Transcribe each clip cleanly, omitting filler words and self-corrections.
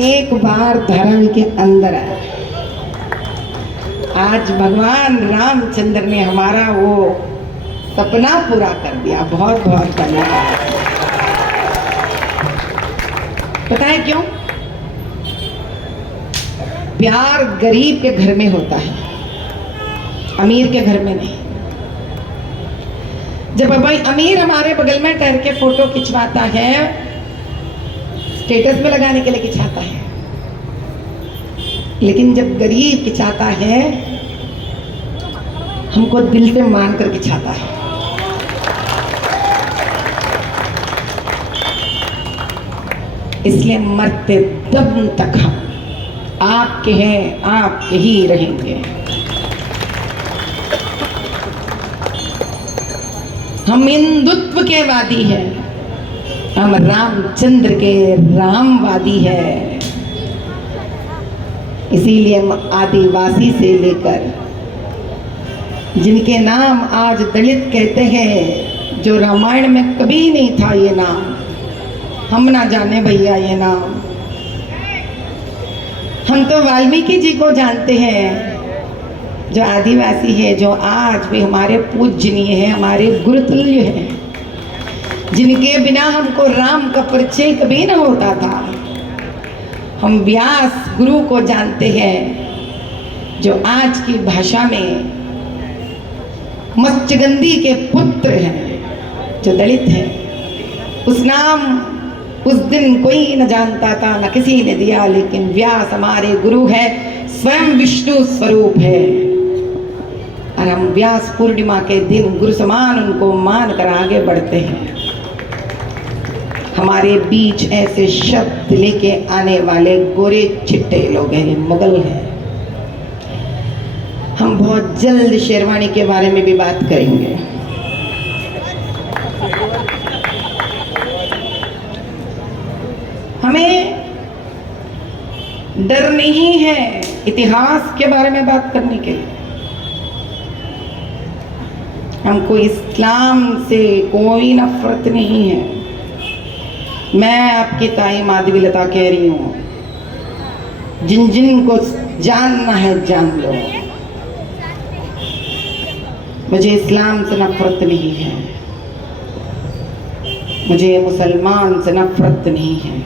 एक बार धर्म के अंदर आया। आज भगवान रामचंद्र ने हमारा वो सपना पूरा कर दिया। बहुत बहुत धन्यवाद। पता है क्यों? प्यार गरीब के घर में होता है, अमीर के घर में नहीं। जब भाई अमीर हमारे बगल में ठहर के फोटो खिंचवाता है, स्टेटस में लगाने के लिए खिंचाता है, लेकिन जब गरीब खिंचाता है हमको दिल से मान कर खिंचाता है। इसलिए मरते दम तक हम आपके हैं, आपके ही रहेंगे। हम हिंदुत्व के वादी हैं, हम रामचंद्र के रामवादी है। इसीलिए हम आदिवासी से लेकर जिनके नाम आज दलित कहते हैं, जो रामायण में कभी नहीं था ये नाम, हम ना जाने भैया ये नाम। हम तो वाल्मीकि जी को जानते हैं, जो आदिवासी है, जो आज भी हमारे पूजनीय है, हमारे गुरुतुल्य हैं, जिनके बिना हमको राम का परिचय कभी ना होता था। हम व्यास गुरु को जानते हैं, जो आज की भाषा में मत्स्यगंधी के पुत्र हैं, जो दलित हैं। उस नाम उस दिन कोई न जानता था, न किसी ने दिया, लेकिन व्यास हमारे गुरु है, स्वयं विष्णु स्वरूप है। और हम व्यास पूर्णिमा के दिन गुरु समान उनको मान कर आगे बढ़ते हैं। हमारे बीच ऐसे शब्द लेके आने वाले गोरे चिट्टे लोग हैं, मुगल हैं। हम बहुत जल्द शेरवानी के बारे में भी बात करेंगे। हमें डर नहीं है इतिहास के बारे में बात करने के लिए। हमको इस्लाम से कोई नफरत नहीं है। मैं आपकी ताई माधवी लता कह रही हूँ, जिन जिन को जानना है जान लो। मुझे इस्लाम से नफरत नहीं है, मुझे मुसलमान से नफरत नहीं है,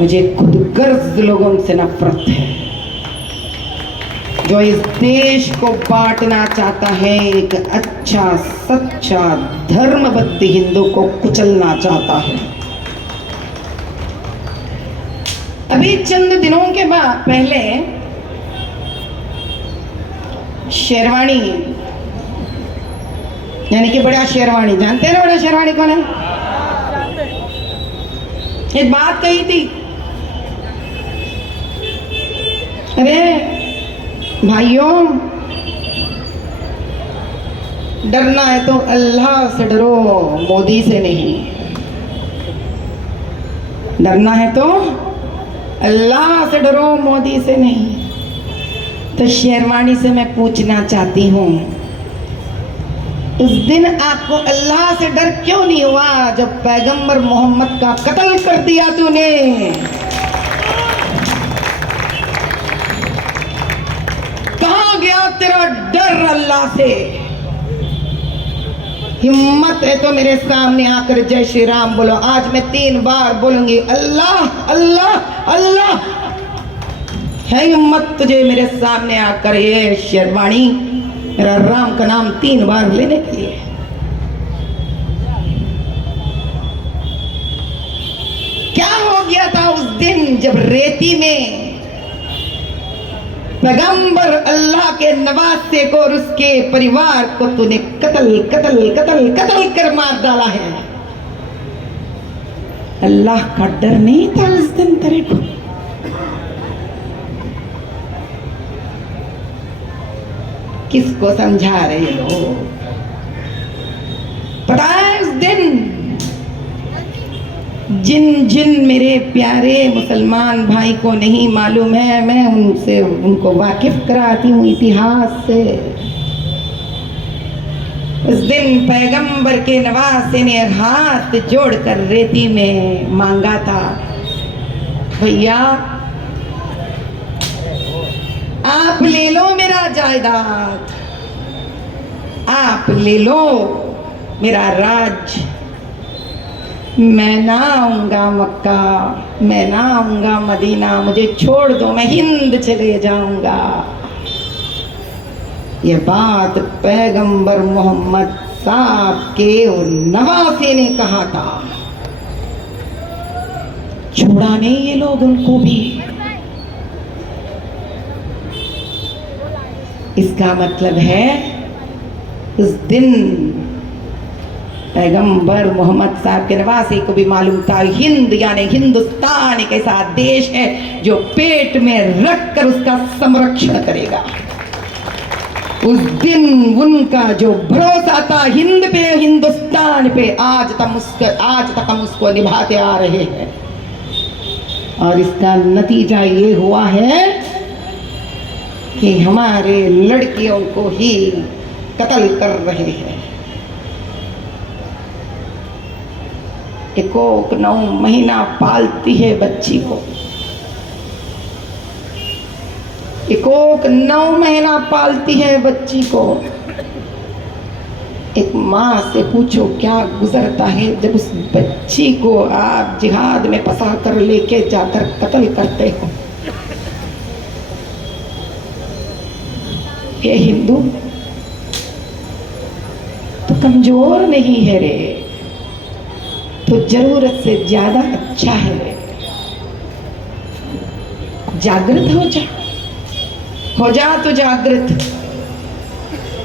मुझे खुदगर्ज लोगों से नफरत है, जो इस देश को बांटना चाहता है, एक अच्छा सच्चा धर्मबद्ध हिंदू को कुचलना चाहता है। अभी चंद दिनों के बाद पहले शेरवानी, यानी कि बड़ा शेरवानी, जानते हैं ना बड़ा शेरवानी कौन है? एक बात कही थी, अरे भाइयों, डरना है तो अल्लाह से डरो, मोदी से नहीं। डरना है तो अल्लाह से डरो, मोदी से नहीं। तो शेरवानी से मैं पूछना चाहती हूँ, उस दिन आपको अल्लाह से डर क्यों नहीं हुआ जब पैगंबर मोहम्मद का कत्ल कर दिया तूने? कहाँ गया तेरा डर अल्लाह से? हिम्मत है तो मेरे सामने आकर जय श्री राम बोलो। आज मैं 3 बार बोलूंगी, अल्लाह अल्लाह अल्लाह। है हिम्मत तुझे मेरे सामने आकर, ये शेरवानी, मेरा राम का नाम 3 बार लेने के लिए? क्या हो गया था उस दिन जब रेती में पैगंबर अल्लाह के नवासे को और उसके परिवार को तूने कत्ल कत्ल कत्ल कत्ल कर मार डाला है? अल्लाह का डर नहीं था उस दिन तेरे को? किसको समझा रहे हो? पता है उस दिन जिन जिन मेरे प्यारे मुसलमान भाई को नहीं मालूम है, मैं उनसे उनको वाकिफ कराती हूँ इतिहास से। उस दिन पैगंबर के नवासे ने हाथ जोड़कर रेती में मांगा था, भैया आप ले लो मेरा जायदाद, आप ले लो मेरा राज, मैं ना आऊंगा मक्का, मैं ना आऊंगा मदीना, मुझे छोड़ दो, मैं हिंद चले जाऊंगा। ये बात पैगंबर मोहम्मद साहब के नवासे ने कहा था। छोड़ा नहीं ये लोग उनको भी। इसका मतलब है उस दिन पैगंबर मोहम्मद साहब के नवासे को भी मालूम था हिंद यानी हिंदुस्तान एक ऐसा देश है जो पेट में रखकर उसका संरक्षण करेगा। उस दिन उनका जो भरोसा था हिंद पे, हिंदुस्तान पे, आज तक हम उसको निभाते आ रहे हैं। और इसका नतीजा ये हुआ है कि हमारे लड़कियों को ही कत्ल कर रहे हैं। एक 9 महीना पालती है बच्ची को, एक 9 महीना पालती है बच्ची को। एक माँ से पूछो क्या गुजरता है जब उस बच्ची को आप जिहाद में फंसा कर लेके जाकर कत्ल करते हो। ये हिंदू तो कमजोर नहीं है रे, तो जरूरत से ज्यादा अच्छा है रे। जागृत हो जा तो जागृत।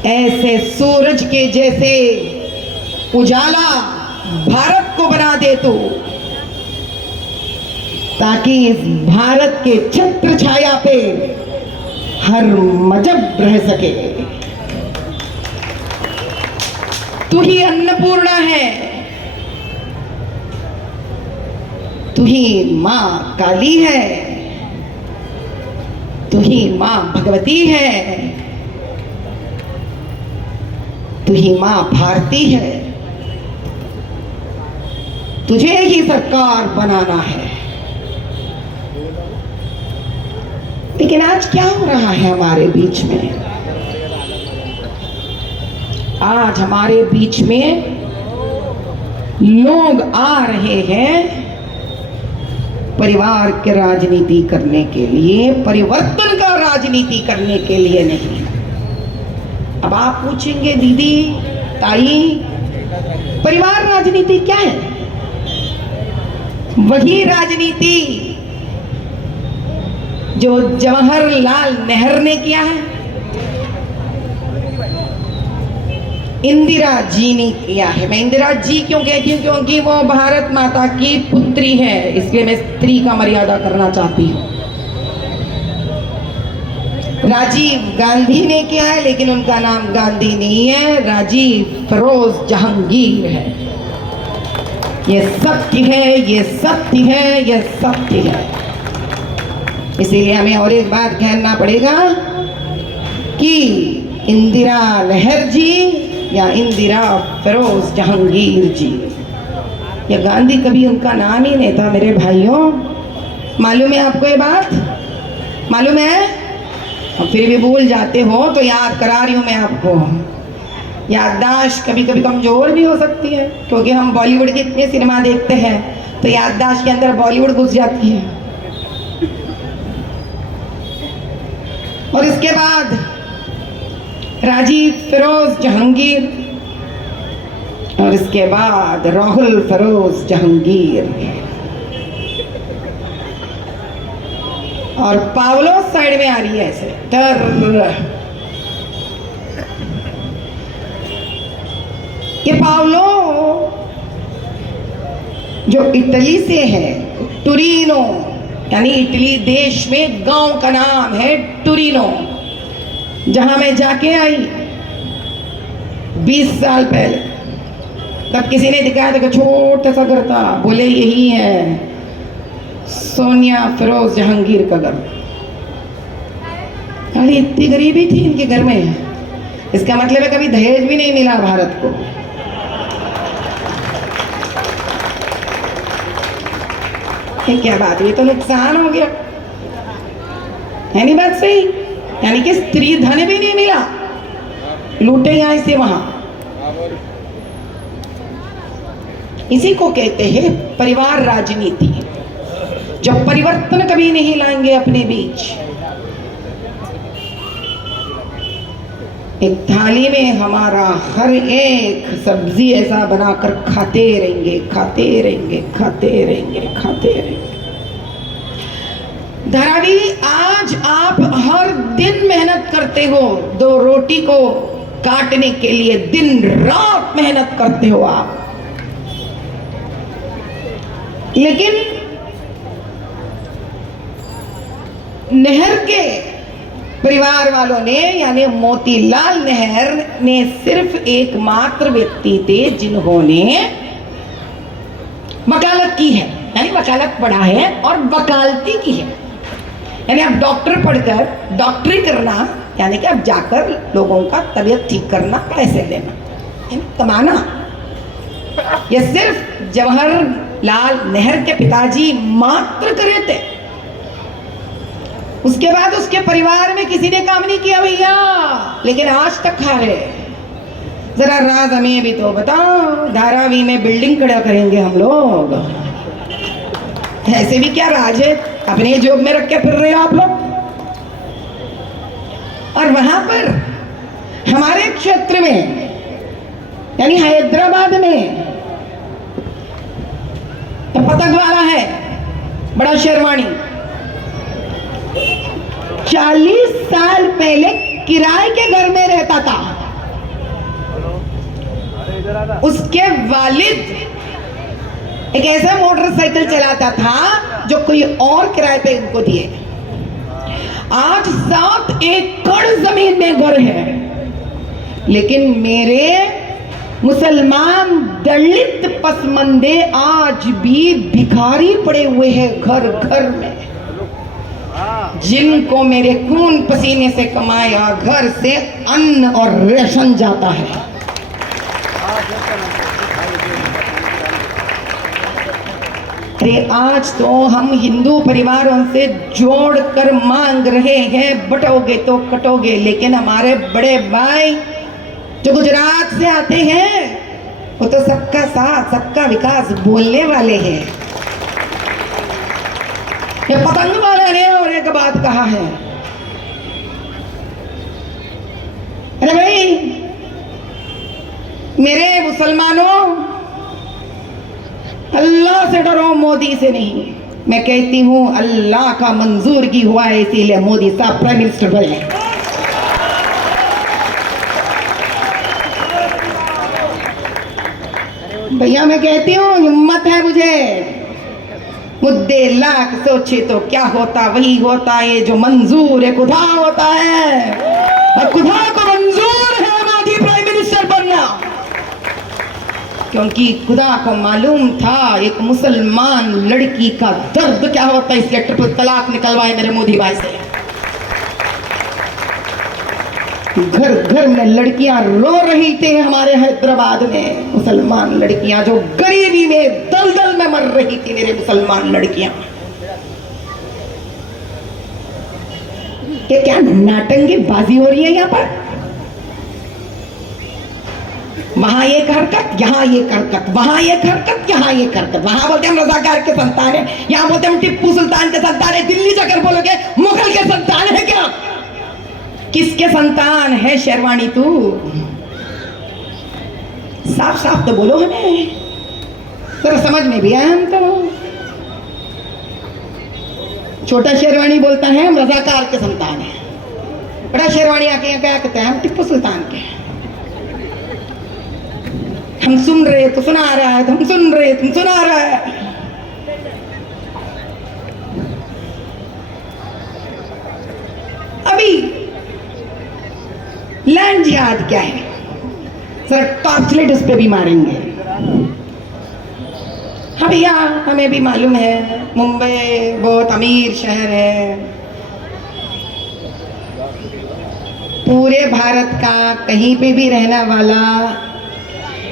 ऐसे सूरज के जैसे उजाला भारत को बना दे तू, ताकि इस भारत के छत्र छाया पे हर मजहब रह सके। तू ही अन्नपूर्णा है, तू ही मां काली है, तू ही मां भगवती है, तू ही मां भारती है। तुझे ही सरकार बनाना है। लेकिन आज क्या हो रहा है हमारे बीच में? आज हमारे बीच में लोग आ रहे हैं परिवार के राजनीति करने के लिए, परिवर्तन का राजनीति करने के लिए नहीं। अब आप पूछेंगे दीदी ताई परिवार राजनीति क्या है? वही राजनीति जो जवाहरलाल नेहरू ने किया है, इंदिरा जी ने किया है। मैं इंदिरा जी क्यों कहती हूँ? क्योंकि वो भारत माता की पुत्री है, इसलिए मैं स्त्री का मर्यादा करना चाहती हूँ। राजीव गांधी ने किया है, लेकिन उनका नाम गांधी नहीं है, राजीव फिरोज जहांगीर है। ये सत्य है, ये सत्य है, ये सत्य है। इसीलिए हमें और एक बात कहना पड़ेगा कि इंदिरा नेहरू जी या इंदिरा फिरोज जहांगीर जी या गांधी कभी उनका नाम ही नहीं था मेरे भाइयों। मालूम है आपको ये बात? मालूम है? और फिर भी भूल जाते हो तो याद करा रही हूँ मैं आपको। याददाश्त कभी कभी कमजोर भी हो सकती है, क्योंकि हम बॉलीवुड के इतने सिनेमा देखते हैं तो याददाश्त के अंदर बॉलीवुड घुस जाती है। और इसके बाद राजीव फिरोज जहांगीर, और इसके बाद राहुल फिरोज जहांगीर, और पावलो साइड में आ रही है ऐसे ये पावलो जो इटली से है, टुरिनो, यानी इटली देश में गांव का नाम है टुरिनो, जहां मैं जाके आई 20 साल पहले। तब किसी ने दिखाया था कि छोटा सा घर था, बोले यही है सोनिया फिरोज जहांगीर का घर। अरे इतनी गरीबी थी इनके घर में। इसका मतलब है कभी दहेज भी नहीं मिला भारत को। ये क्या बात हुई, तो नुकसान हो गया है नहीं बात सही? यानी कि स्त्री धन भी नहीं मिला, लूटे यहां से वहां। इसी को कहते हैं परिवार राजनीति, जब परिवर्तन कभी नहीं लाएंगे अपने बीच। एक थाली में हमारा हर एक सब्जी ऐसा बनाकर खाते रहेंगे, खाते रहेंगे, खाते रहेंगे, खाते रहेंगे। धारावी, आज आप हर दिन मेहनत करते हो, 2 रोटी को काटने के लिए दिन रात मेहनत करते हो आप, लेकिन नेहर के परिवार वालों ने, यानी मोतीलाल नेहर ने सिर्फ एकमात्र व्यक्ति थे जिन्होंने वकालत की है, यानी वकालत पढ़ा है और वकालती की है। यानी आप डॉक्टर पढ़कर डॉक्टरी करना, यानी कि आप जाकर लोगों का तबीयत ठीक करना, पैसे देना, यानी कमाना। यह सिर्फ जवाहरलाल नेहरू के पिताजी मात्र करे थे। उसके बाद उसके परिवार में किसी ने काम नहीं किया भैया, लेकिन आज तक खा रहे। जरा राज हमें भी तो बताओ, धारावी में बिल्डिंग खड़ा करेंगे हम लोग, ऐसे भी क्या राज है? अपने जोब में रख के फिर रहे हो आप लोग। और वहां पर हमारे क्षेत्र में, यानी हैदराबाद में, तो पतंग वाला है बड़ा शेरवानी, 40 साल पहले किराए के घर में रहता था। उसके वालिद एक ऐसा मोटरसाइकिल चलाता था जो कोई और किराए पे उनको दिए। आज 7 एकड़ जमीन में घर है, लेकिन मेरे मुसलमान दलित पसमंदे आज भी भिखारी पड़े हुए हैं घर घर में, जिनको मेरे खून पसीने से कमाया घर से अन्न और रेशन जाता है। अरे आज तो हम हिंदू परिवारों से जोड़कर मांग रहे हैं, बटोगे तो कटोगे, लेकिन हमारे बड़े भाई जो गुजरात से आते हैं वो तो सबका साथ सबका विकास बोलने वाले हैं। ये पतंग वाले ने और एक बात कहा है, अरे भाई मेरे मुसलमानों, अल्लाह से डरो, मोदी से नहीं। मैं कहती हूं अल्लाह का मंजूर की हुआ है, इसीलिए मोदी साहब प्राइम मिनिस्टर बने। भैया मैं कहती हूँ हिम्मत है मुझे, मुद्दे लाख सोचे तो क्या होता वही होता, ये जो मंजूर है खुदा होता है, और खुदा को मंजूर है मोदी प्राइम मिनिस्टर बनना, क्योंकि खुदा को मालूम था एक मुसलमान लड़की का दर्द क्या होता है, इसलिए ट्रिपल तलाक निकलवाए मेरे मोदी भाई से। घर घर में लड़कियां रो रही थी हमारे हैदराबाद में, मुसलमान लड़कियां जो गरीबी में दलदल में मर रही थी, मेरे मुसलमान लड़कियां। ये क्या नाटंगी बाजी हो रही है यहाँ पर? वहां एक हरकत, यहाँ एक हरकत, वहां एक हरकत, यहाँ एक हरकत। वहां बोलते हम रजाकार के संतान है, यहाँ बोलते हम टिप्पू सुल्तान के संतान है, दिल्ली जाकर बोलोगे मुगल के संतान है। क्या किसके संतान है शेरवानी तू? साफ साफ तो बोलो हमें, जरा समझ में भी आए। हम तो छोटा शेरवानी बोलता है हम रजाकार के संतान है, बड़ा शेरवानी आके क्या कहते हैं हम टिप्पू सुल्तान के। हम सुन रहे तो सुना रहा है, हम सुन रहे तुम सुना रहा है। अभी लैंड जिहाद क्या है, सर टॉर्चलाइट उस पे भी मारेंगे। हाँ भैया हमें भी मालूम है मुंबई बहुत अमीर शहर है, पूरे भारत का कहीं पे भी रहने वाला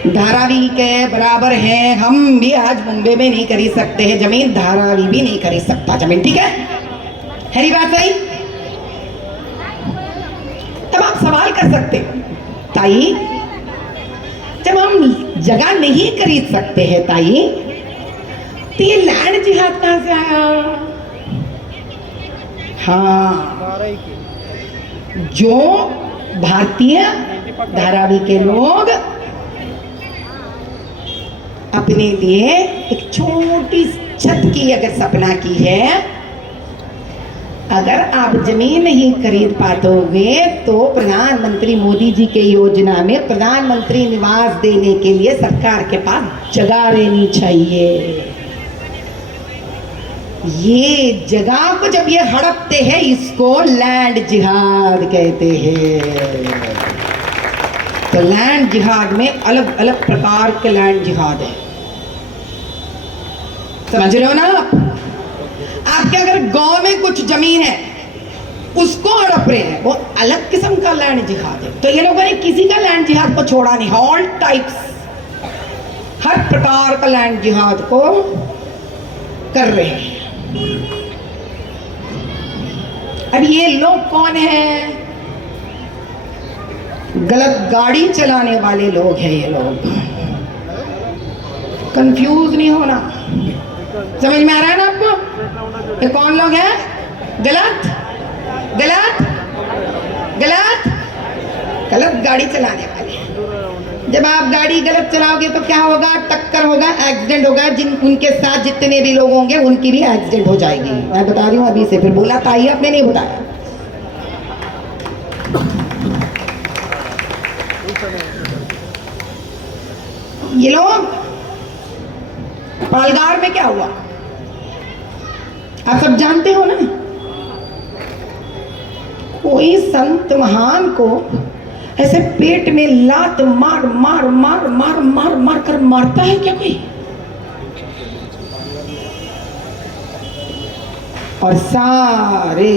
धारावी के बराबर है। हम भी आज मुंबई में नहीं खरीद सकते हैं जमीन, धारावी भी नहीं खरीद सकता जमीन, ठीक है ये बात सही। तब आप सवाल कर सकते हो ताई, जब हम जगह नहीं खरीद सकते हैं ताई, तो ये लैंड जिहाद कहां से आया? हाँ, जो भारतीय धारावी के लोग अपने लिए एक छोटी छत की अगर सपना की है, अगर आप जमीन नहीं खरीद पाओगे तो प्रधानमंत्री मोदी जी के योजना में प्रधानमंत्री निवास देने के लिए सरकार के पास जगह रहनी चाहिए। ये जगह को जब ये हड़पते हैं, इसको लैंड जिहाद कहते हैं। तो लैंड जिहाद में अलग अलग प्रकार के लैंड जिहाद है, समझ रहे हो ना आप? आपके अगर गांव में कुछ जमीन है उसको हड़प रहे हैं, वो अलग किस्म का लैंड जिहाद है। तो ये लोगों ने किसी का लैंड जिहाद को छोड़ा नहीं, ऑल टाइप्स, हर प्रकार का लैंड जिहाद को कर रहे हैं। अब ये लोग कौन हैं? गलत गाड़ी चलाने वाले लोग हैं ये लोग। कंफ्यूज नहीं होना, समझ में आ रहा है ना आपको? ये कौन लोग हैं? गलत गलत गलत गलत गाड़ी चलाने वाले। जब आप गाड़ी गलत चलाओगे तो क्या होगा? टक्कर होगा, एक्सीडेंट होगा। जिन उनके साथ जितने भी लोग होंगे उनकी भी एक्सीडेंट हो जाएगी। मैं बता रही हूँ अभी से, फिर बोला ताई आपने नहीं बताया। ये लोग पालघर में क्या हुआ आप सब जानते हो ना? कोई संत महान को ऐसे पेट में लात मार मार मार मार मार मार कर मारता है क्या कोई? और सारे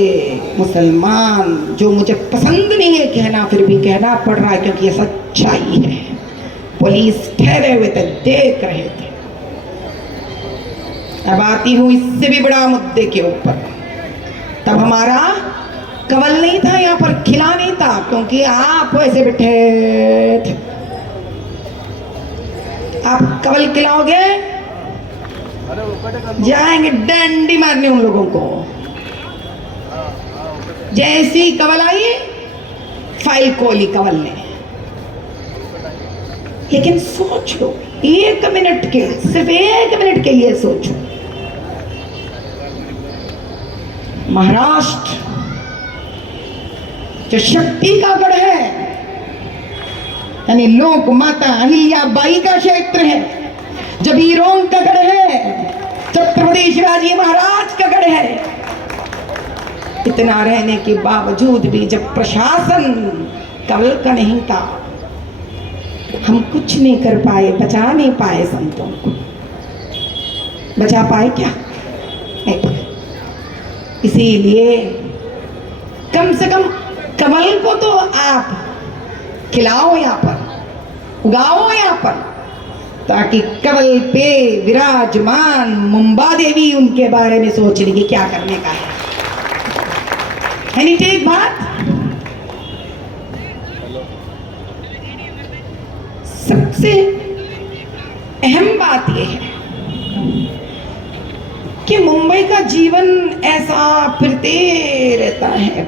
मुसलमान, जो मुझे पसंद नहीं है कहना, फिर भी कहना पड़ रहा है क्योंकि ये सच्चाई है, पुलिस ठहरे हुए थे, देख रहे थे। अब आती हूं इससे भी बड़ा मुद्दे के ऊपर। तब हमारा कवल नहीं था, यहाँ पर खिला नहीं था, क्योंकि आप ऐसे बैठे थे। आप कवल खिलाओगे, जाएंगे डंडी मारने उन लोगों को। जैसी कवल आई, फाइल खोली कवल ने। लेकिन सोच लो, 1 मिनट के, सिर्फ 1 मिनट के लिए सोचो, महाराष्ट्र जो शक्ति का गढ़ है, यानी लोक माता अहिल्याबाई का क्षेत्र है, जब हीरों का गढ़ है, छत्रपति शिवाजी महाराज का गढ़ है, इतना रहने के बावजूद भी जब प्रशासन कवल का नहीं था, हम कुछ नहीं कर पाए, बचा नहीं पाए। संतों को बचा पाए क्या? नहीं पाए। इसीलिए कम से कम कमल को तो आप खिलाओ यहाँ पर, उगाओ यहाँ पर, ताकि कमल पे विराजमान मुंबा देवी उनके बारे में सोच रही क्या करने का है। ठीक बात। सबसे अहम बात यह है कि मुंबई का जीवन ऐसा फिरते रहता है,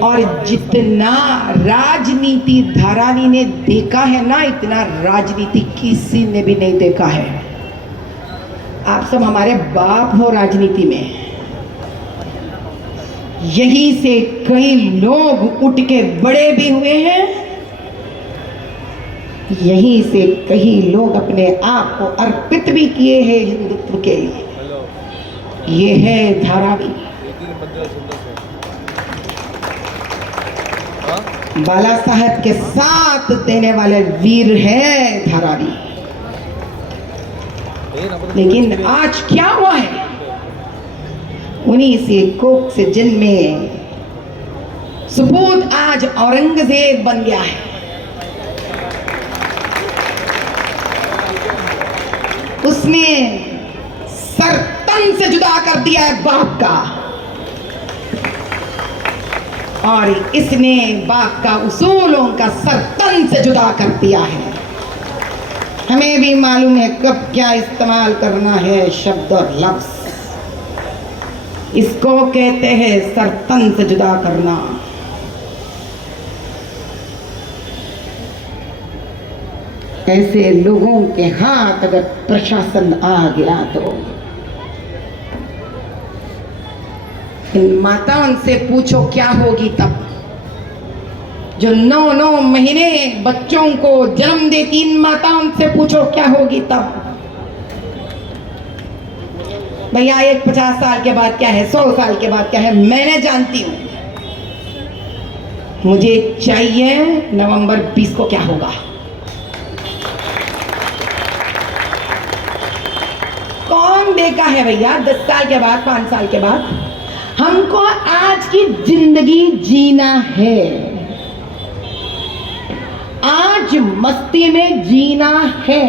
और जितना राजनीति धारावी ने देखा है ना, इतना राजनीति किसी ने भी नहीं देखा है। आप सब हमारे बाप हो राजनीति में। यहीं से कई लोग उठ के बड़े भी हुए हैं, यहीं से कई लोग अपने आप को अर्पित भी किए हैं हिंदुत्व के लिए। ये है धारावी। बाला साहब के साथ देने वाले वीर है धारावी। लेकिन आज क्या हुआ है? उन्हीं से कोख से जिनमें सुपूत आज औरंगजेब बन गया है। उसने सर तन से जुदा कर दिया है बाप का, और इसने बाप का उसूलों का सर तन से जुदा कर दिया है। हमें भी मालूम है कब क्या इस्तेमाल करना है शब्द और लफ्ज। इसको कहते हैं सर तन से जुदा करना। ऐसे लोगों के हाथ अगर प्रशासन आ गया तो इन माताओं से पूछो क्या होगी तब, जो 9-9 महीने बच्चों को जन्म देती इन माताओं से पूछो क्या होगी तब। भैया एक 50 साल के बाद क्या है, 100 साल के बाद क्या है, मैंने जानती हूं। मुझे चाहिए नवंबर 20 को क्या होगा। कौन देखा है भैया 10 साल के बाद, 5 साल के बाद। हमको आज की जिंदगी जीना है, आज मस्ती में जीना है।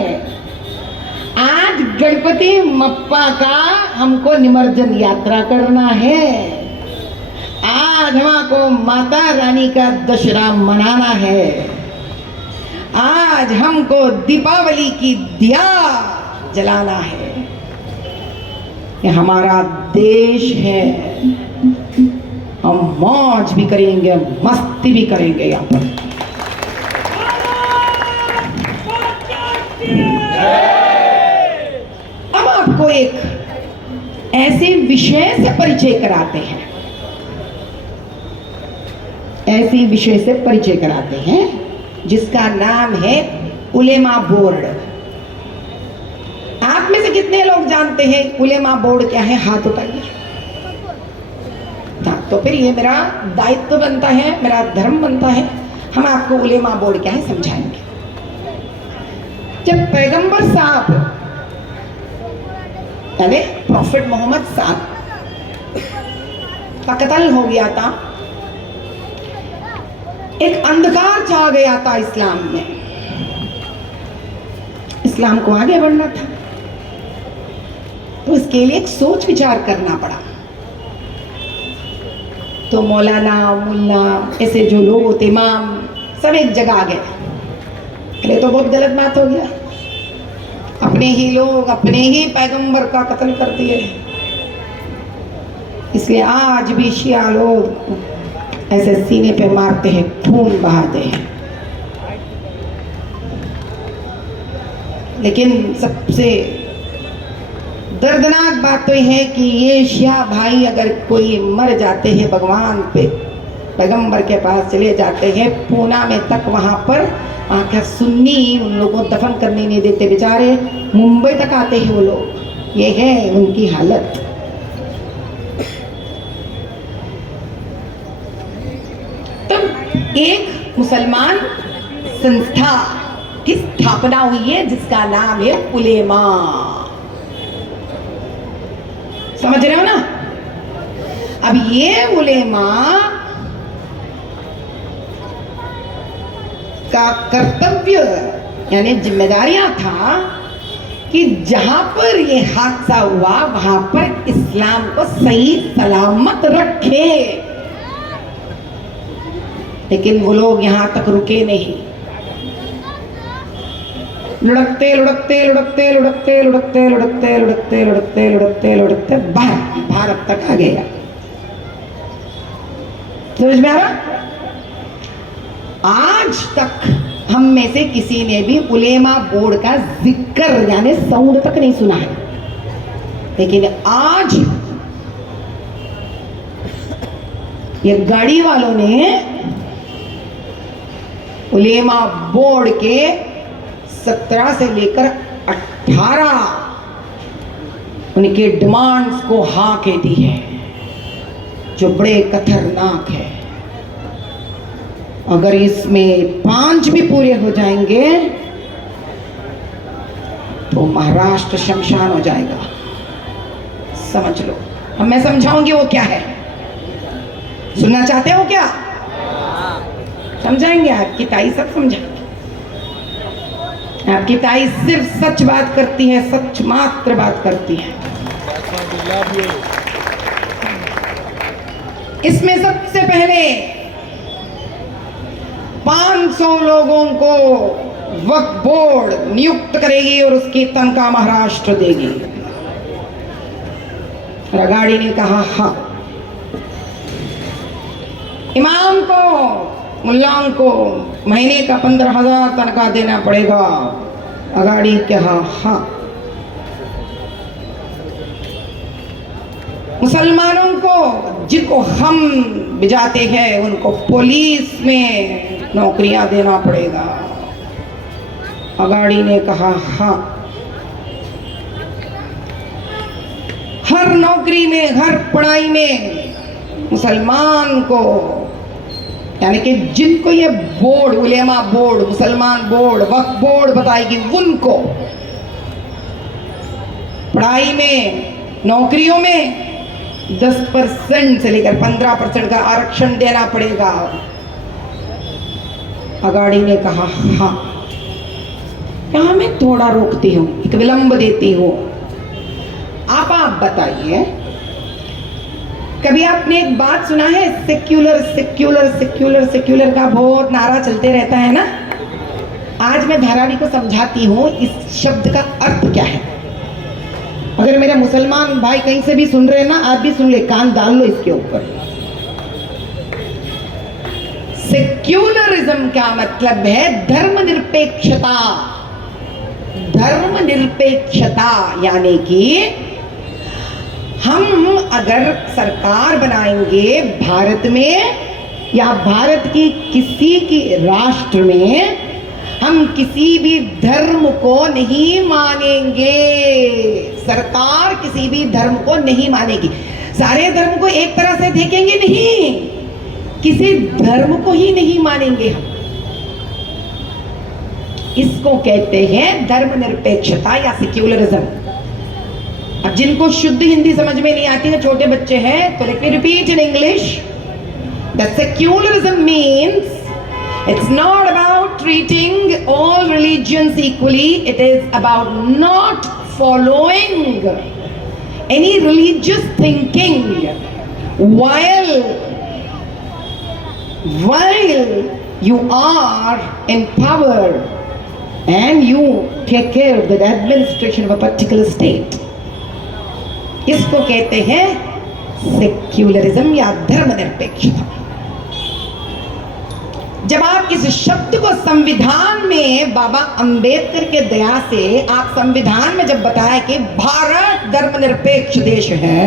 आज गणपति मप्पा का हमको निमज्जन यात्रा करना है। आज हमको माता रानी का दशहरा मनाना है। आज हमको दीपावली की दिया जलाना है। ये हमारा देश है, हम मौज भी करेंगे, मस्ती भी करेंगे यहाँ पर। अब आपको एक ऐसे विषय से परिचय कराते हैं, ऐसे विषय से परिचय कराते हैं जिसका नाम है उलेमा बोर्ड। आप में से कितने लोग जानते हैं उलेमा बोर्ड क्या है? हाथ उठाइए। तो फिर ये मेरा दायित्व बनता है, मेरा धर्म बनता है, हम आपको उलेमा बोर्ड क्या है समझाएंगे। जब पैगंबर साहब यानी प्रॉफिट मोहम्मद साहब का कत्ल हो गया था, एक अंधकार छा गया था इस्लाम में। इस्लाम को आगे बढ़ना था तो इसके लिए एक सोच विचार करना पड़ा। तो मौलाना, मुल्ला, ऐसे जो लोग होते, इमाम, सब एक जगह आ गए। अरे तो बहुत गलत बात हो गया, अपने ही लोग अपने ही पैगंबर का कत्ल कर दिए। इसलिए आज भी शिया लोग ऐसे सीने पे मारते हैं, खून बहाते हैं। लेकिन सबसे दर्दनाक बात तो यह है कि ये शिया भाई अगर कोई मर जाते हैं भगवान पे, पैगंबर के पास चले जाते हैं पूना में तक, वहाँ का सुन्नी उन लोगों को दफन करने नहीं देते बेचारे, मुंबई तक आते हैं वो लोग। ये है उनकी हालत। तब एक मुसलमान संस्था की स्थापना हुई है जिसका नाम है उलेमा। समझ रहे हो ना? अब ये उलेमा का कर्तव्य यानी जिम्मेदारियां था कि जहां पर ये हादसा हुआ वहां पर इस्लाम को सही सलामत रखे। लेकिन वो लोग यहां तक रुके नहीं, लुढ़कते लुढ़कते लुढ़कते लुढ़कते लुढ़कते लुढ़कते लुढ़कते लुढ़कते लुढ़कते लुढ़कते भारत तक आ गया। समझ में आ रहा? आज तक हम में से किसी ने भी उलेमा बोर्ड का जिक्र यानी साउंड तक नहीं सुना है। लेकिन आज ये गाड़ी वालों ने उलेमा बोर्ड के 17 से लेकर 18 उनके डिमांड्स को हाँ कह दी है, जो बड़े खतरनाक है। अगर इसमें 5 भी पूरे हो जाएंगे तो महाराष्ट्र शमशान हो जाएगा। समझ लो। अब मैं समझाऊंगी वो क्या है। सुनना चाहते हो क्या? समझाएंगे, आपकी ताई सब समझाएंगे। आपकी ताई सिर्फ सच बात करती है, सच मात्र बात करती है। इसमें सबसे पहले 500 लोगों को वक्फ बोर्ड नियुक्त करेगी और उसकी तनख्वाह महाराष्ट्र देगी। रगाड़ी ने कहा हाँ। इमाम को, मुल्लाओं को महीने का 15,000 तनख्वाह देना पड़ेगा। अगाड़ी कहा हाँ। मुसलमानों को जिनको हम बिजाते हैं उनको पुलिस में नौकरियां देना पड़ेगा। अगाड़ी ने कहा हाँ। हर नौकरी में, हर पढ़ाई में मुसलमान को, यानी कि जिनको ये बोर्ड, उलेमा बोर्ड, मुसलमान बोर्ड, वक्फ बोर्ड बताएगी, उनको पढ़ाई में, नौकरियों में 10% से लेकर 15% का आरक्षण देना पड़ेगा। अगाड़ी ने कहा हाँ। यहां मैं थोड़ा रोकती हूं, एक विलंब देती हूं। आप बताइए, कभी आपने एक बात सुना है, सेक्युलर सेक्युलर सेक्युलर सेक्युलर का बहुत नारा चलते रहता है ना। आज मैं धारावी को समझाती हूं इस शब्द का अर्थ क्या है। अगर मेरे मुसलमान भाई कहीं से भी सुन रहे हैं ना, आप भी सुन ले, कान डाल लो इसके ऊपर। सेक्युलरिज्म का मतलब है धर्मनिरपेक्षता। धर्मनिरपेक्षता यानी कि हम अगर सरकार बनाएंगे भारत में या भारत की किसी की राष्ट्र में, हम किसी भी धर्म को नहीं मानेंगे। सरकार किसी भी धर्म को नहीं मानेगी। सारे धर्म को एक तरह से देखेंगे नहीं, किसी धर्म को ही नहीं मानेंगे हम। इसको कहते हैं धर्मनिरपेक्षता या सेक्युलरिज्म। अब जिनको शुद्ध हिंदी समझ में नहीं आती है, छोटे बच्चे हैं, तो let me repeat in English. The secularism means it's not about treating all religions equally. It is about not following any religious thinking while you are in power and you take care of the administration of a particular state. इसको कहते हैं secularism या धर्मनिरपेक्षता। जब आप इस शब्द को संविधान में बाबा अंबेडकर के दया से आप संविधान में जब बताया कि भारत धर्मनिरपेक्ष देश है,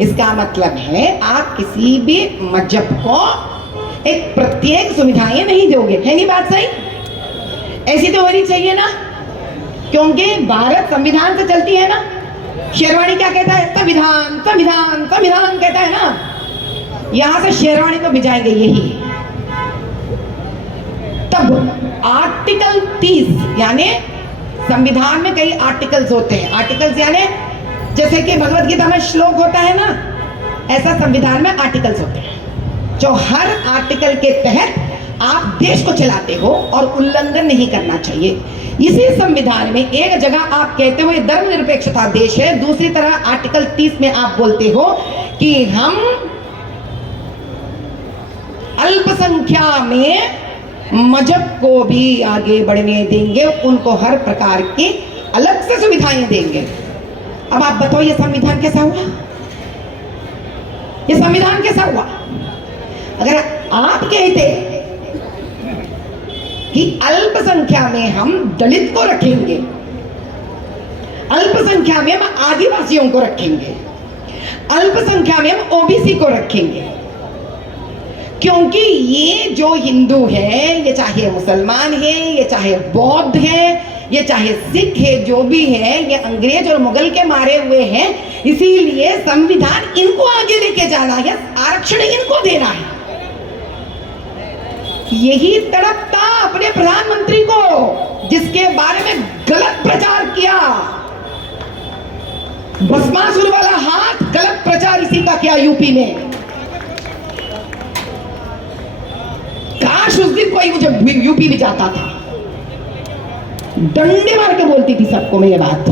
इसका मतलब है आप किसी भी मजहब को एक प्रत्येक सुविधाएं नहीं दोगे। है नहीं बात सही? ऐसी तो होनी चाहिए ना, क्योंकि भारत संविधान से चलती है ना। शेरवानी क्या कहता है? संविधान संविधान संविधान कहता है ना। यहां से शेरवानी तो भिजाएंगे यही। तब आर्टिकल 30 यानी संविधान में कई आर्टिकल्स होते हैं। आर्टिकल्स यानी जैसे कि भगवत गीता में श्लोक होता है ना, ऐसा संविधान में आर्टिकल्स होते हैं जो हर आर्टिकल के तहत आप देश को चलाते हो और उल्लंघन नहीं करना चाहिए। इसी संविधान में एक जगह आप कहते हो ये धर्मनिरपेक्षता देश है, दूसरी तरह आर्टिकल 30 में आप बोलते हो कि हम अल्पसंख्या में मजहब को भी आगे बढ़ने देंगे, उनको हर प्रकार की अलग से सुविधाएं देंगे। अब आप बताओ ये संविधान कैसा हुआ? ये संविधान कैसा हुआ? अगर आप कहते कि अल्पसंख्या में हम दलित को रखेंगे, अल्पसंख्या में हम आदिवासियों को रखेंगे, अल्पसंख्या में हम ओबीसी को रखेंगे, क्योंकि ये जो हिंदू है, ये चाहे मुसलमान है, ये चाहे बौद्ध है, ये चाहे सिख है, जो भी है, ये अंग्रेज और मुगल के मारे हुए हैं, इसीलिए संविधान इनको आगे लेके जाना है, आरक्षण इनको देना है। यही तड़पता अपने प्रधानमंत्री को, जिसके बारे में गलत प्रचार किया। भस्मासुर वाला हाथ, गलत प्रचार इसी का किया यूपी में। काश उस दिन कोई मुझे यूपी भी जाता था। डंडे मार के बोलती थी सबको मैं ये बात।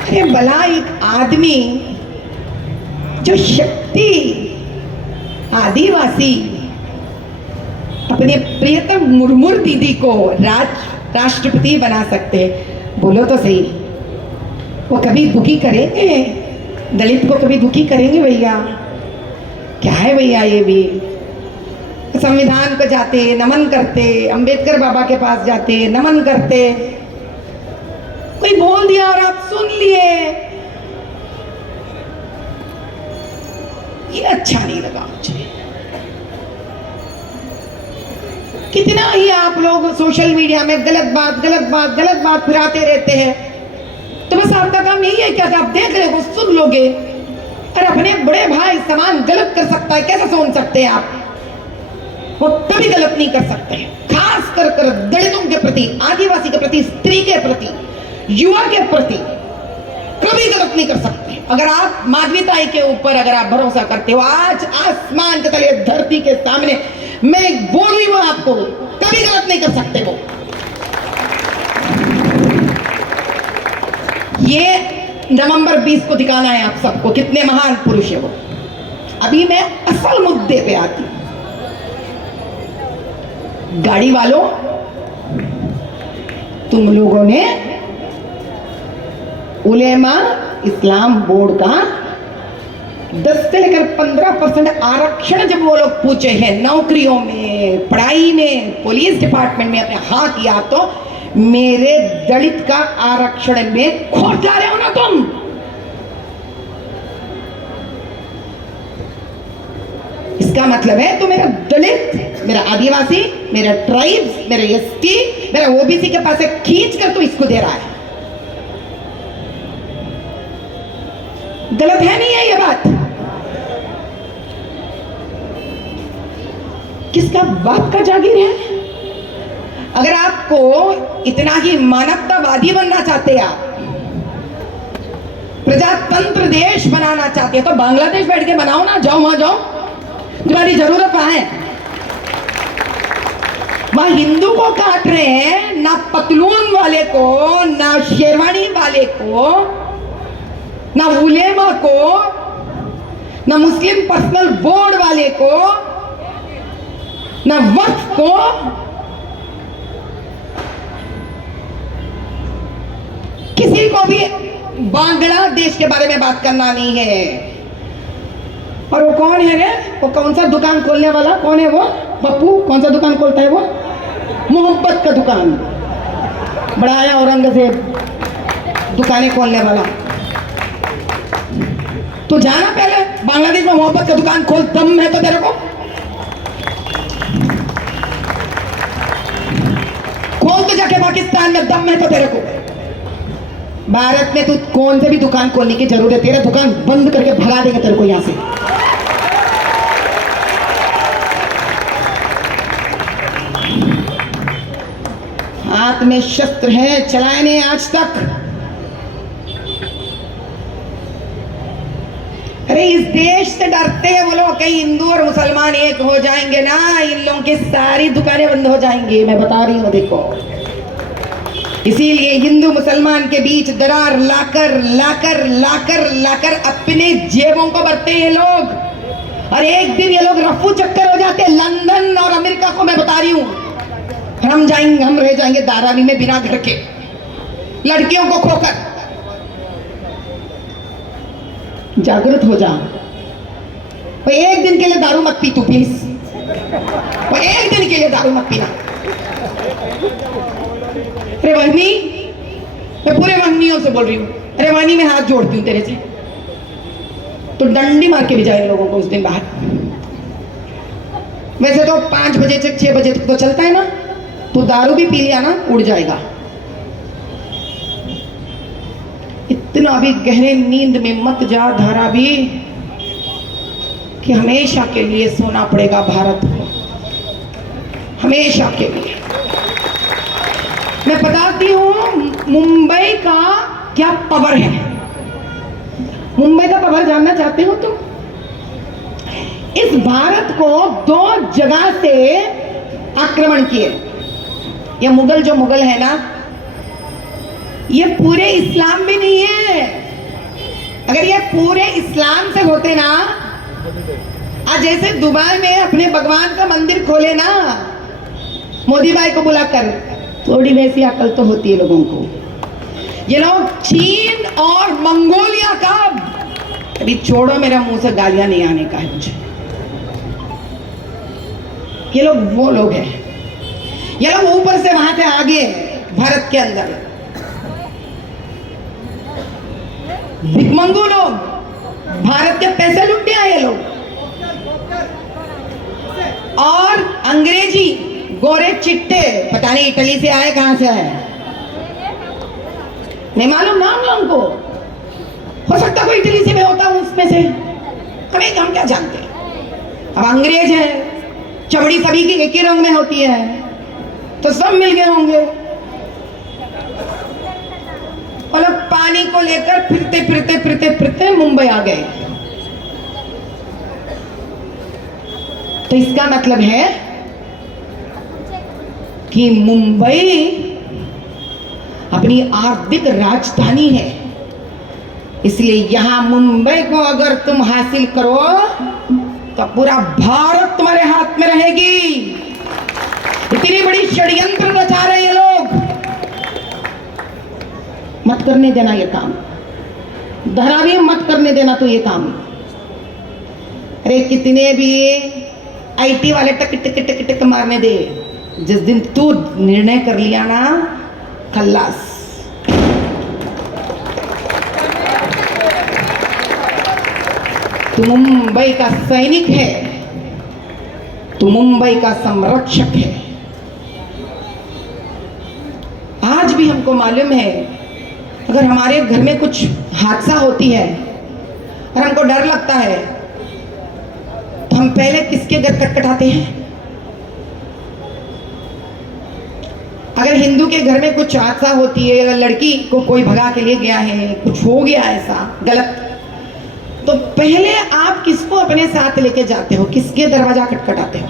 अरे भला एक आदमी जो शक्ति आदिवासी अपने प्रियतम मुर्मुर दीदी को राष्ट्रपति बना सकते हैं, बोलो तो सही, वो कभी दुखी करेंगे? दलित को कभी दुखी करेंगे भैया? क्या है भैया ये भी? संविधान को जाते नमन करते, अंबेडकर बाबा के पास जाते नमन करते, कोई बोल दिया और आप सुन लिए, ये अच्छा नहीं लगा मुझे। कितना ही आप लोग सोशल मीडिया में गलत बात फिराते रहते हैं, तो बस आपका काम यही है क्या कि आप देख रहे हो, सुन लोगे? अरे अपने बड़े भाई समान गलत कर सकता है, कैसे सुन सकते हैं आप? वो कभी गलत नहीं कर सकते, खास कर दलितों के प्रति, आदिवासी के प्रति, स्त्री के प्रति, युवा के प्रति कभी गलत नहीं कर सकते। अगर आप माधवीताई के ऊपर अगर आप भरोसा करते हो, आज आसमान के तले धरती के सामने मैं बोल रही हूं आपको, कभी गलत नहीं कर सकते वो। ये नवंबर 20 को दिखाना है आप सबको कितने महान पुरुष है वो। अभी मैं असल मुद्दे पे आती हूं। गाड़ी वालों, तुम लोगों ने उलेमा इस्लाम बोर्ड का 10 से लेकर 15% आरक्षण जब वो लोग पूछे हैं नौकरियों में, पढ़ाई में, पुलिस डिपार्टमेंट में, अपने हाँ किया, तो मेरे दलित का आरक्षण में खोट ला रहे हो ना तुम? इसका मतलब है तो मेरा दलित, मेरा आदिवासी, मेरा ट्राइब्स, मेरा एसटी, मेरा ओबीसी के पास खींच कर तो इसको दे रहा है। गलत है नहीं है ये बात? किसका बाप का जागीर है? अगर आपको इतना ही मानवतावादी बनना चाहते हैं, आप प्रजातंत्र देश बनाना चाहते हैं, तो बांग्लादेश बैठ के बनाओ ना, जाओ वहां जाओ, तुम्हारी जरूरत कहां है? वहां हिंदू को काट रहे हैं, ना पतलून वाले को, ना शेरवानी वाले को, ना उलेमा को, ना मुस्लिम पर्सनल बोर्ड वाले को, ना वक्फ को। किसी को भी बांग्लादेश के बारे में बात करना नहीं है। और वो कौन है रे? वो कौन सा दुकान खोलने वाला कौन है? वो पप्पू कौन सा दुकान खोलता है? वो मोहब्बत का दुकान, बड़ा आया औरंगजेब दुकानें खोलने वाला। तो जाना पहले बांग्लादेश में मोहब्बत का दुकान खोल, दम है तो तेरे को खोल, तो जाके पाकिस्तान में दम है तो तेरे को। भारत में तू कौन से भी दुकान खोलने की जरूरत है? तेरा दुकान बंद करके भगा देंगे तेरे को यहां से। हाथ में शस्त्र है, चलाए नहीं आज तक। अरे इस देश से डरते हैं वो लोग, कहीं हिंदू और मुसलमान एक हो जाएंगे ना, इन लोगों की सारी दुकानें बंद हो जाएंगी, मैं बता रही हूं, देखो। इसीलिए हिंदू मुसलमान के बीच दरार लाकर लाकर लाकर लाकर अपने जेबों को भरते हैं लोग। और एक दिन ये लोग रफू चक्कर हो जाते हैं लंदन और अमेरिका को, मैं बता रही हूं। हम जाएंगे, हम रह जाएंगे धारावी में बिना घर के, लड़कियों को खोकर। जागृत हो जा। वो एक दिन के लिए दारू मत पी तू प्लीज, वो एक दिन के लिए दारू मत पीना। अरे वहनी, मैं पूरे वहनियों से बोल रही हूँ, अरे वहनी, मैं हाथ जोड़ती हूँ तेरे से, तो डंडी मार के भी जाए लोगों को उस दिन बाहर। वैसे तो 5 बजे से 6 बजे तक तो चलता है ना, तो दारू भी पी लिया ना, उड़ जाएगा। इतना भी गहरे नींद में मत जा धारावी कि हमेशा के लिए सोना पड़ेगा भारत को, हमेशा के लिए। मैं बताती हूं मुंबई का क्या पावर है। मुंबई का पावर जानना चाहते हो तुम? इस भारत को 2 जगह से आक्रमण किए। ये मुगल जो मुगल है ना, ये पूरे इस्लाम भी नहीं है। अगर ये पूरे इस्लाम से होते ना, आज जैसे दुबई में अपने भगवान का मंदिर खोले ना मोदी भाई को बुलाकर, थोड़ी वैसी अकल तो होती है लोगों को। ये लोग चीन और मंगोलिया का, अभी छोड़ो मेरा मुंह से गालियां नहीं आने का है मुझे, ये लोग वो लोग हैं, ये लोग ऊपर से वहां से आगे भारत के अंदर भिखमंगू लोग, भारत के पैसे लूटने आए लोग, और अंग्रेजी गोरे चिट्टे, पता नहीं इटली से आए कहां से आए, नहीं मालूम नाम लोगों को, हो सकता कोई इटली से मैं होता हूं उसमें से, हम क्या जानते हैं। अब अंग्रेज है, चमड़ी सभी की एक ही रंग में होती है, तो सब मिल गए होंगे। और लोग पानी को लेकर फिरते फिरते फिरते फिरते मुंबई आ गए। तो इसका मतलब है कि मुंबई अपनी आर्थिक राजधानी है, इसलिए यहां मुंबई को अगर तुम हासिल करो तो पूरा भारत तुम्हारे हाथ में रहेगी। इतनी बड़ी षड्यंत्र रचा रहे ये लोग, मत करने देना ये काम, धारावी मत करने देना तो ये काम। अरे कितने भी आईटी वाले टक टक टक टक मारने दे, जिस दिन तू निर्णय कर लिया ना, खल्लास। तू मुंबई का सैनिक है, तू मुंबई का संरक्षक है। आज भी हमको मालूम है, अगर हमारे घर में कुछ हादसा होती है और हमको डर लगता है, तो हम पहले किसके घर खटखटाते हैं? अगर हिंदू के घर में कुछ हादसा होती है, अगर लड़की को कोई भगा के ले गया है, कुछ हो गया ऐसा गलत, तो पहले आप किसको अपने साथ लेके जाते हो, किसके दरवाजा खटखटाते हो?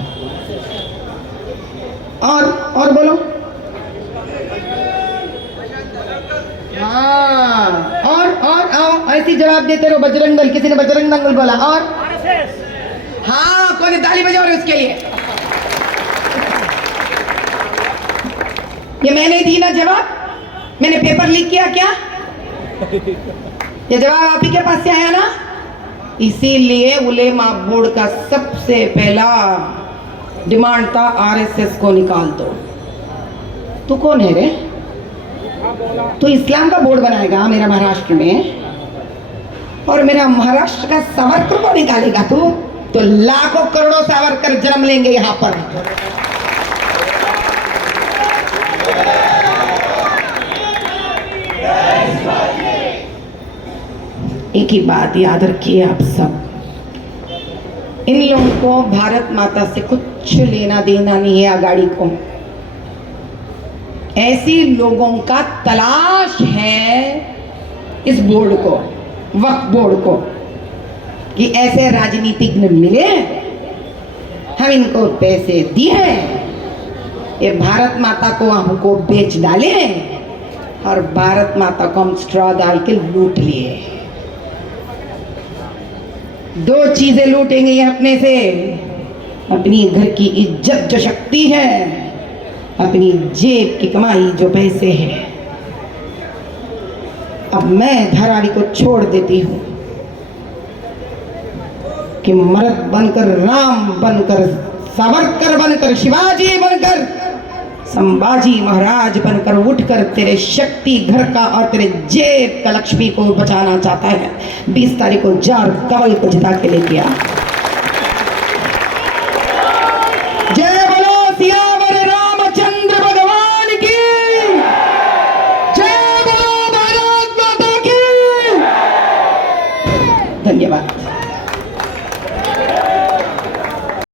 और बोलो। हाँ, और आओ, ऐसी जवाब देते रहो। बजरंग दल, किसी ने बजरंग दल बोला, और हाँ, कौन ताली बजाओ रहे उसके लिए? ये मैंने दी ना जवाब, मैंने पेपर लीक किया क्या? ये जवाब आप ही के पास से आया ना। इसीलिए उलेमा बोर्ड का सबसे पहला डिमांड था, आरएसएस को निकाल दो। तू कौन है रे? तो इस्लाम का बोर्ड बनाएगा मेरा महाराष्ट्र में, और मेरा महाराष्ट्र का सावरकर को निकालेगा तू? तो लाखों करोड़ों सावरकर जन्म लेंगे यहां पर। एक ही बात याद रखिए आप सब, इन लोगों को भारत माता से कुछ लेना देना नहीं है। आगाड़ी को ऐसी लोगों का तलाश है, इस बोर्ड को, वक्फ बोर्ड को, कि ऐसे राजनीतिज्ञ मिले, हम इनको पैसे दिए, ये भारत माता को हमको बेच डाले, और भारत माता को हम स्ट्रॉ डाल के लूट लिए। दो चीजें लूटेंगे ये अपने से, अपनी घर की इज्जत जो शक्ति है, अपनी जेब की कमाई जो पैसे हैं। अब मैं धारावी को छोड़ देती हूँ कि मर्द बनकर, राम बनकर, सावरकर बनकर, शिवाजी बनकर, संभाजी महाराज बनकर उठकर तेरे शक्ति घर का और तेरे जेब का लक्ष्मी को बचाना चाहता है। 20 तारीख को जार कवल को जिता के लेके आ।